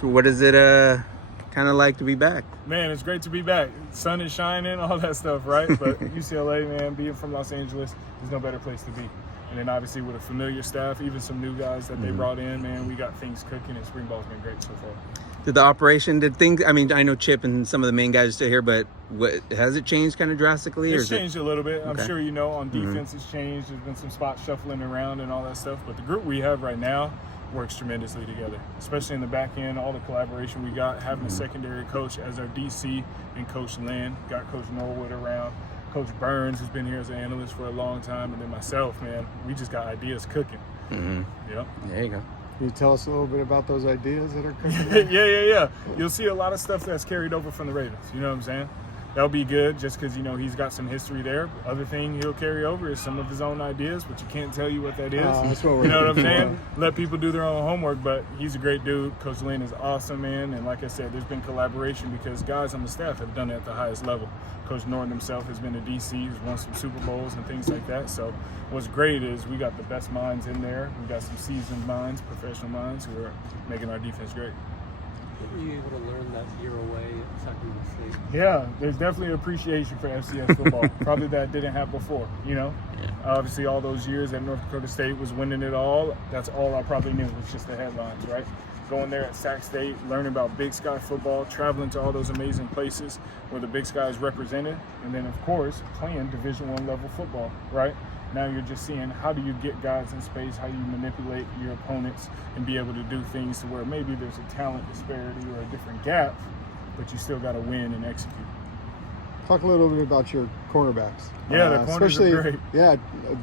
So what is it kind of like to be back? Man, it's great to be back. Sun is shining, all that stuff, right? But UCLA, man, being from Los Angeles, there's no better place to be. And then obviously with a familiar staff, even some new guys that they brought in, man, we got things cooking, and spring ball's been great so far. I mean, I know Chip and some of the main guys are still here, but has it changed kind of drastically? It's changed a little bit. Okay. I'm sure you know on defense it's changed. There's been some spot shuffling around and all that stuff. But the group we have right now works tremendously together, especially in the back end, all the collaboration we got, having a secondary coach as our DC and Coach Lynn, got Coach Norwood around. Coach Burns has been here as an analyst for a long time, and then myself, man, we just got ideas cooking. Yep. There you go. Can you tell us a little bit about those ideas that are cooking? Yeah. You'll see a lot of stuff that's carried over from the Ravens. You know what I'm saying? That'll be good just because, you know, he's got some history there. Other thing he'll carry over is some of his own ideas, but you can't tell you what that is. That's what we're you know what I'm looking saying? Let people do their own homework, but he's a great dude. Coach Lynn is awesome, man. And like I said, there's been collaboration because guys on the staff have done it at the highest level. Coach Norton himself has been a DC, he's won some Super Bowls and things like that. So what's great is we got the best minds in there. We got some seasoned minds, professional minds who are making our defense great. Were you able to learn that year away at Sacramento State? Yeah, there's definitely appreciation for FCS football. Probably that didn't have before, you know? Yeah. Obviously, all those years that North Dakota State was winning it all, that's all I probably knew was just the headlines, right? Going there at Sac State, learning about Big Sky football, traveling to all those amazing places where the Big Sky is represented, and then, of course, playing Division I level football, right? Now you're just seeing how do you get guys in space, how do you manipulate your opponents and be able to do things to where maybe there's a talent disparity or a different gap, but you still got to win and execute. Talk a little bit about your cornerbacks. Yeah, the corners are great. Yeah,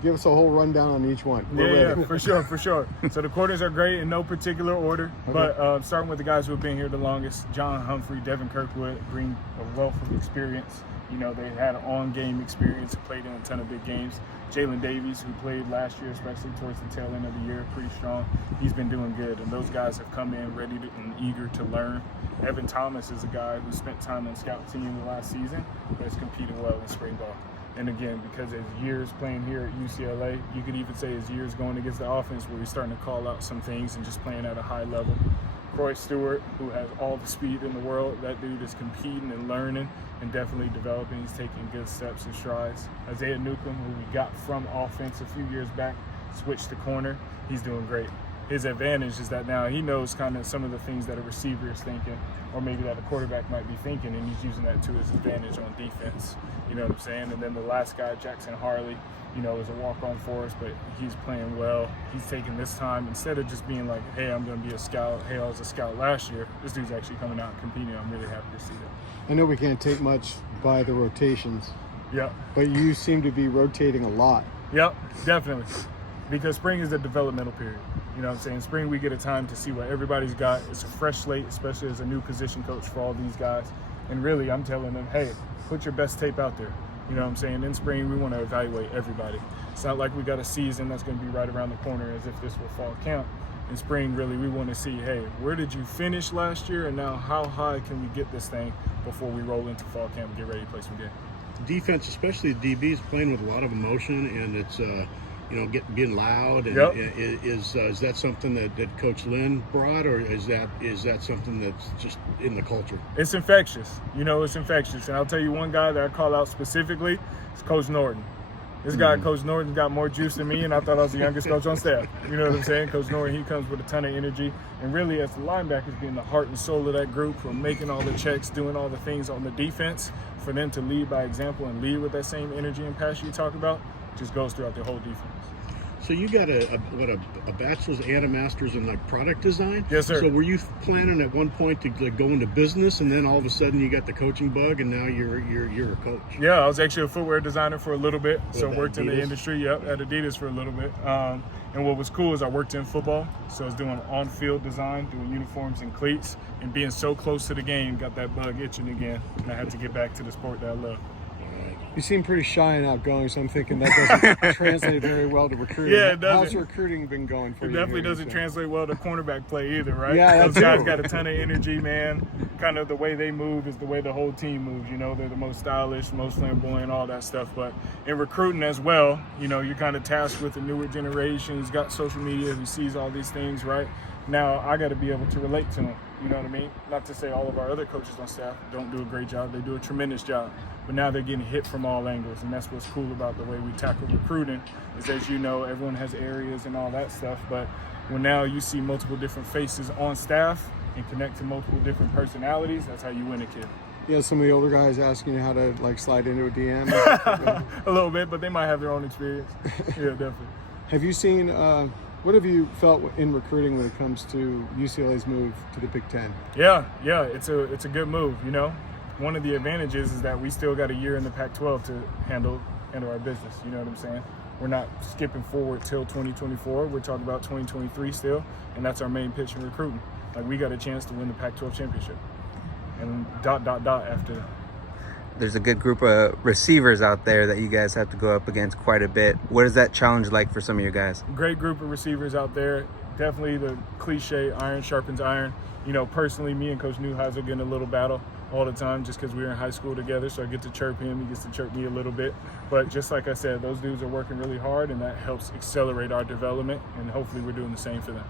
give us a whole rundown on each one. Yeah, for sure. So the corners are great in no particular order, but starting with the guys who have been here the longest, John Humphrey, Devin Kirkwood bring a wealth of experience. You know, they had on-game experience, played in a ton of big games. Jalen Davies, who played last year, especially towards the tail end of the year, pretty strong. He's been doing good, and those guys have come in ready and eager to learn. Evan Thomas is a guy who spent time on scout team the last season, but is competing well in spring ball. And again, because his years playing here at UCLA, you could even say his years going against the offense where he's starting to call out some things and just playing at a high level. Croy Stewart, who has all the speed in the world, that dude is competing and learning and definitely developing. He's taking good steps and strides. Isaiah Newcomb, who we got from offense a few years back, switched to corner. He's doing great. His advantage is that now he knows kind of some of the things that a receiver is thinking, or maybe that a quarterback might be thinking, and he's using that to his advantage on defense. You know what I'm saying? And then the last guy, Jackson Harley, you know, is a walk-on for us, but he's playing well. He's taking this time, instead of just being like, hey, I'm going to be a scout. Hey, I was a scout last year. This dude's actually coming out and competing. I'm really happy to see that. I know we can't take much by the rotations. Yep. But you seem to be rotating a lot. Yep, definitely. Because spring is a developmental period. You know what I'm saying? Spring, we get a time to see what everybody's got. It's a fresh slate, especially as a new position coach for all these guys. And really, I'm telling them, hey, put your best tape out there. You know what I'm saying? In spring, we want to evaluate everybody. It's not like we got a season that's going to be right around the corner as if this will fall camp. In spring, really, we want to see, hey, where did you finish last year? And now how high can we get this thing before we roll into fall camp and get ready to play some games? Defense, especially the DB, is playing with a lot of emotion, and it's being loud. And is that something that Coach Lynn brought, or is that something that's just in the culture? It's infectious. You know, it's infectious. And I'll tell you one guy that I call out specifically is Coach Norton. This guy, Coach Norton, got more juice than me, and I thought I was the youngest coach on staff. You know what I'm saying? Coach Norton, he comes with a ton of energy. And really, as the linebackers being the heart and soul of that group, from making all the checks, doing all the things on the defense, for them to lead by example and lead with that same energy and passion you talk about, just goes throughout the whole defense. So you got a bachelor's and a master's in like product design? Yes, sir. So were you planning at one point to go into business, and then all of a sudden you got the coaching bug, and now you're a coach? Yeah, I was actually a footwear designer for a little bit, so worked in the Adidas? industry. Yep, at Adidas for a little bit. And what was cool is I worked in football, so I was doing on-field design, doing uniforms and cleats, and being so close to the game, got that bug itching again, and I had to get back to the sport that I love. You seem pretty shy and outgoing, so I'm thinking that doesn't translate very well to recruiting. Yeah, it doesn't. How's your recruiting been going for It you? definitely doesn't translate well to cornerback play either, right? Yeah, those that's guys true. got a ton of energy, man. Kind of the way they move is the way the whole team moves. You know, they're the most stylish, most flamboyant, all that stuff. But in recruiting as well, you know, you're kind of tasked with the newer generation who's got social media, who sees all these things, right? Now I got to be able to relate to them. You know what I mean? Not to say all of our other coaches on staff don't do a great job. They do a tremendous job. But now they're getting hit from all angles. And that's what's cool about the way we tackle recruiting is, as you know, everyone has areas and all that stuff. But when now you see multiple different faces on staff and connect to multiple different personalities, that's how you win a kid. Yeah, some of the older guys asking you how to like slide into a DM. A little bit, but they might have their own experience. Yeah, definitely. Have you seen, what have you felt in recruiting when it comes to UCLA's move to the Big Ten? Yeah, it's a good move, you know. One of the advantages is that we still got a year in the Pac-12 to handle our business, you know what I'm saying? We're not skipping forward till 2024. We're talking about 2023 still, and that's our main pitch in recruiting. Like, we got a chance to win the Pac-12 championship. And ... after. There's a good group of receivers out there that you guys have to go up against quite a bit. What is that challenge like for some of your guys? Great group of receivers out there. Definitely the cliche, iron sharpens iron. You know, personally, me and Coach Newhouser get in a little battle all the time just because we were in high school together, so I get to chirp him, he gets to chirp me a little bit. But just like I said, those dudes are working really hard, and that helps accelerate our development, and hopefully we're doing the same for them.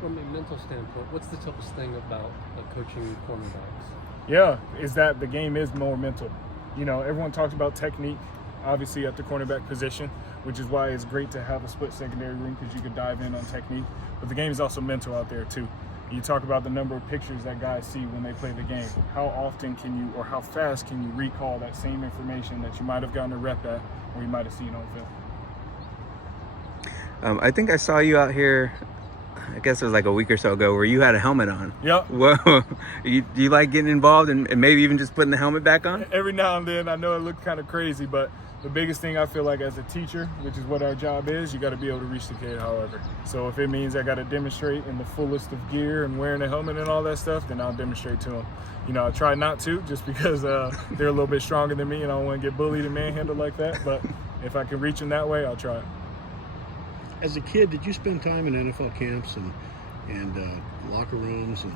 From a mental standpoint, what's the toughest thing about coaching cornerbacks? Yeah, is that the game is more mental. You know, everyone talks about technique, obviously at the cornerback position, which is why it's great to have a split secondary room because you could dive in on technique. But the game is also mental out there too. You talk about the number of pictures that guys see when they play the game. How often can you, or how fast can you recall that same information that you might have gotten a rep at or you might have seen on film? I think I saw you out here, I guess it was like a week or so ago, where you had a helmet on. Yep. Whoa. Do you like getting involved and maybe even just putting the helmet back on? Every now and then. I know it looked kind of crazy, but the biggest thing I feel like as a teacher, which is what our job is, you got to be able to reach the kid however. So if it means I got to demonstrate in the fullest of gear and wearing a helmet and all that stuff, then I'll demonstrate to them. You know, I try not to just because they're a little bit stronger than me and I don't want to get bullied and manhandled like that. But if I can reach them that way, I'll try it. As a kid, did you spend time in NFL camps and locker rooms and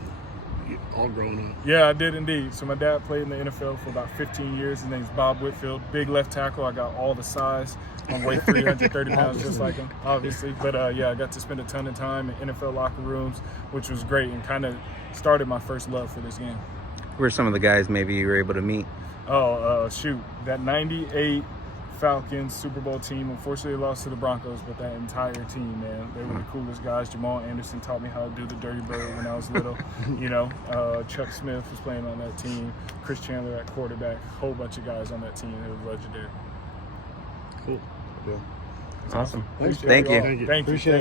all growing up? Yeah, I did indeed. So my dad played in the NFL for about 15 years. His name's Bob Whitfield, big left tackle. I got all the size. I weigh 330 pounds just like him, obviously. But yeah, I got to spend a ton of time in NFL locker rooms, which was great and kind of started my first love for this game. Who are some of the guys maybe you were able to meet? Shoot, that 98 Falcons Super Bowl team, unfortunately lost to the Broncos, but that entire team, man, they were the coolest guys. Jamal Anderson taught me how to do the dirty bird when I was little. You know, Chuck Smith was playing on that team, Chris Chandler at quarterback, a whole bunch of guys on that team. It was legendary. Cool. Awesome. Thanks, Thank you. Joe. Thank you. Appreciate it.